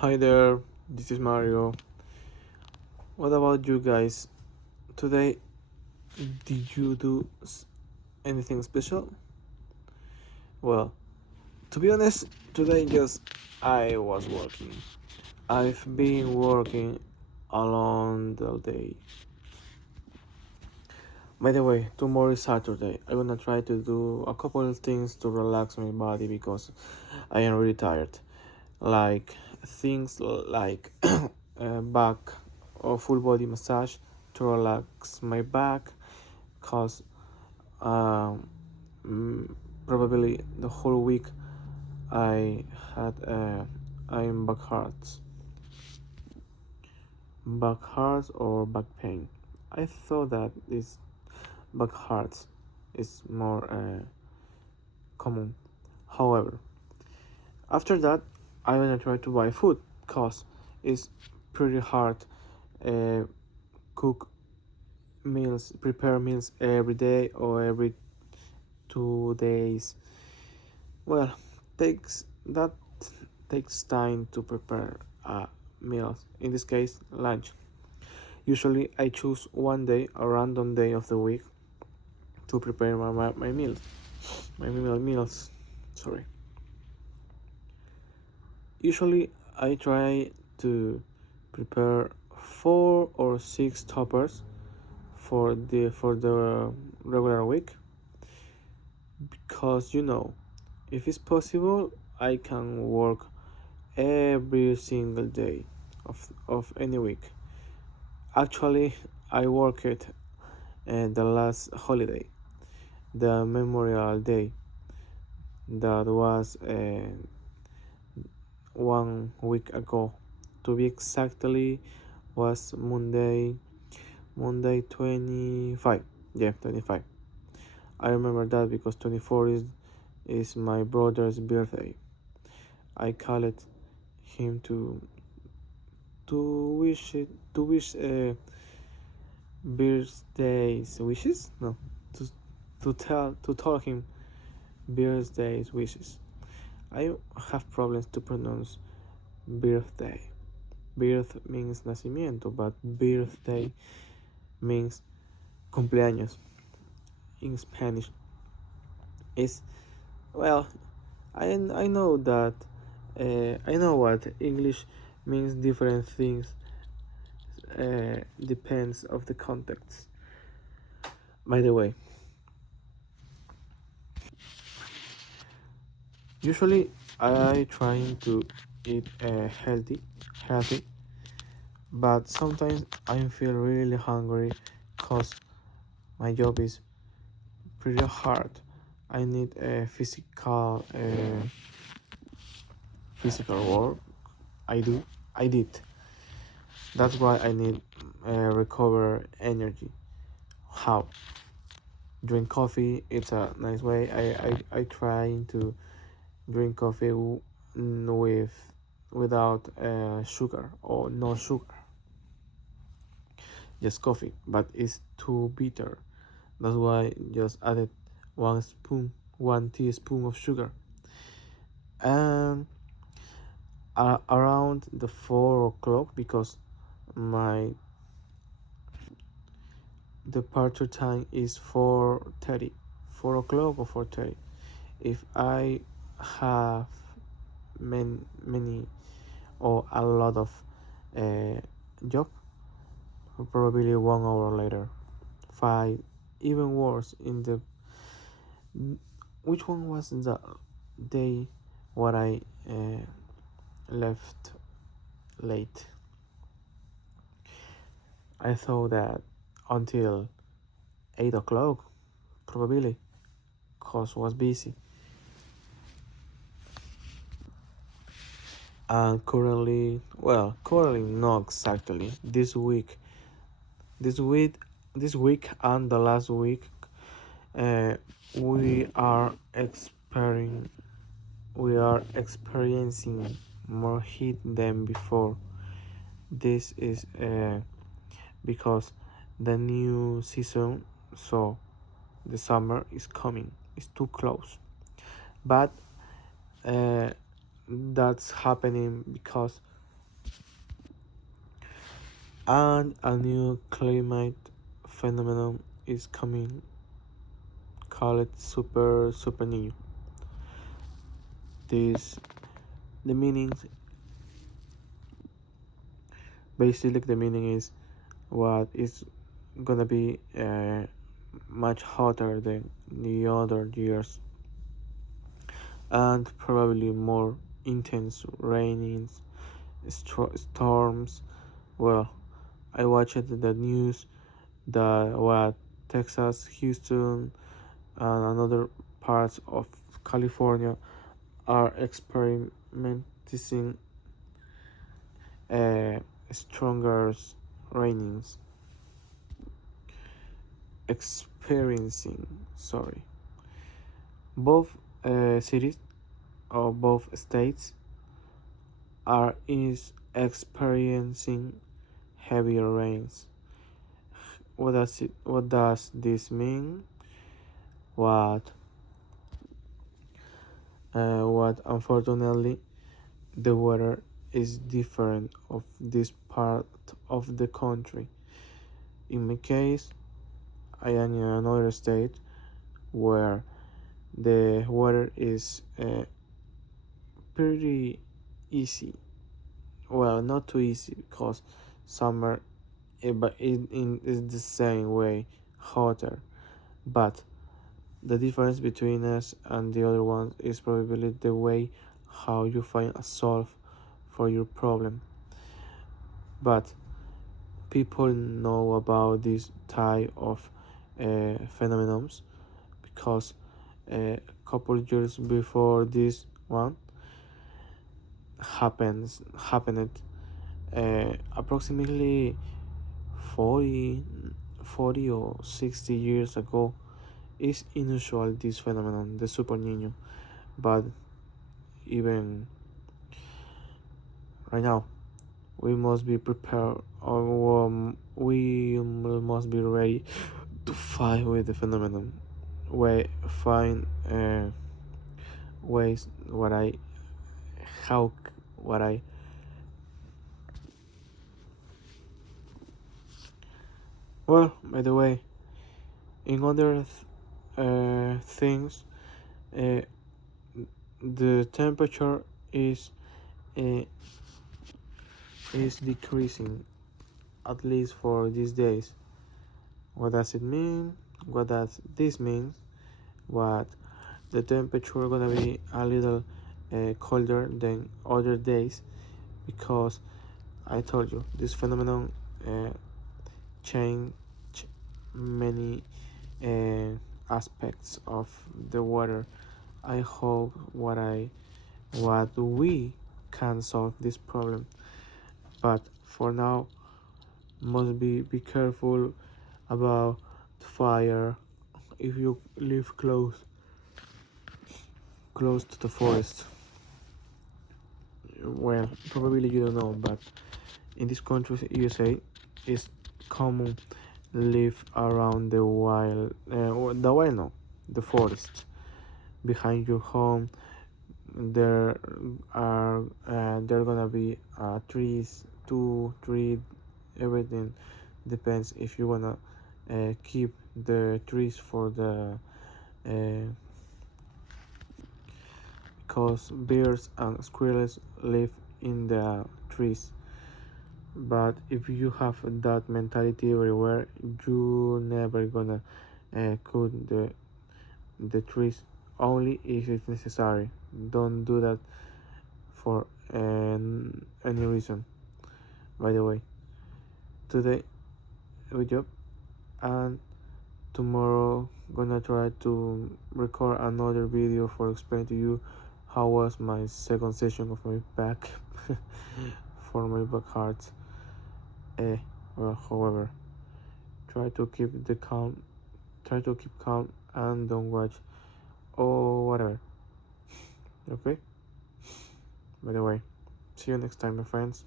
Hi there, this is Mario. What about you guys? Today, did you do anything special? Well, to be honest, today just I was working. I've been working along the day. By the way, tomorrow is Saturday. I'm gonna try to do a couple of things to relax my body because I am really tired. Like things like back or full body massage to relax my back cause um, probably the whole week I had I'm back hurts or back pain. I thought that this back hurts is more common. However, after that I'm gonna try to buy food cause it's pretty hard uh, cook meals prepare meals every day or every 2 days. Well, takes that takes time to prepare a meal. In this case, lunch. Usually, I choose one day, a random day of the week, to prepare my meals. Meals. Sorry. Usually, I try to prepare 4 or 6 toppers for the regular week because if it's possible, I can work every single day of any week. Actually, I worked the last holiday, the Memorial Day, that was 1 week ago. To be exactly, was Monday 25. Yeah, 25. I remember that because 24 is my brother's birthday. I called him to wish birthdays wishes no to to tell him birthdays wishes. I have problems to pronounce birthday. Birth means nacimiento, but birthday means cumpleaños in Spanish. Is well, I know that I know what English means different things. Depends of the context. By the way, usually I trying to eat healthy, but sometimes I feel really hungry cause my job is pretty hard. I need a physical work. I do. I did. That's why I need recover energy. How? Drink coffee. It's a nice way. I try to drink coffee without sugar or no sugar. Just coffee, but it's too bitter. That's why just added 1 teaspoon of sugar. And around the 4 o'clock because my departure time is 4:30, 4 o'clock or 4:30. If I have many or a lot of uh, job, probably 1 hour later, five, even worse. In the which one was the day what I left late? I thought that until 8 o'clock, probably, cause was busy. And currently not exactly. This week, this week and the last week, uh, we are experiencing more heat than before. This is because the new season, so the summer is coming. It's too close, but uh, that's happening because and a new climate phenomenon is coming called super Nino. This the meaning basically the meaning is what is gonna be much hotter than the other years and probably more intense rainings, storms. Well, I watched the news that what Texas, Houston, and another parts of California are experimenting uh, stronger rainings, experiencing. Sorry, both cities or both states are is experiencing heavier rains. What does this mean? What what unfortunately the weather is different of this part of the country. In my case, I am in another state where the weather is pretty easy. Well, not too easy because summer, but in is the same way hotter. But the difference between us and the other ones is probably the way how you find a solve for your problem. But people know about this type of phenomenons because a couple years before this one happened approximately 40, 40 or 60 years ago. Is unusual this phenomenon, the super nino, but even right now we must be prepared, or we must be ready to fight with the phenomenon. We find ways what I how what I well, by the way, in other things, uh, the temperature uh, is decreasing, at least for these days. What does it mean? What does this mean? What the temperature gonna be a little colder than other days because I told you this phenomenon uh, change many aspects of the weather. I hope what we can solve this problem, but for now must be careful about fire if you live close to the forest. Well, probably you don't know, but in this country, USA, it's common live around the wild no, the forest. Behind your home, there there gonna be trees, two, three, everything depends if you wanna keep the trees for the uh, because bears and squirrels live in the trees. But if you have that mentality everywhere, you never gonna cut the trees only if it's necessary. Don't do that for any reason. By the way, today good job, and tomorrow gonna try to record another video for explain to you how was my second session of my back for my back heart. Eh, well, however, try to keep the calm, try to keep calm and don't watch or whatever. Okay? By the way, see you next time, my friends.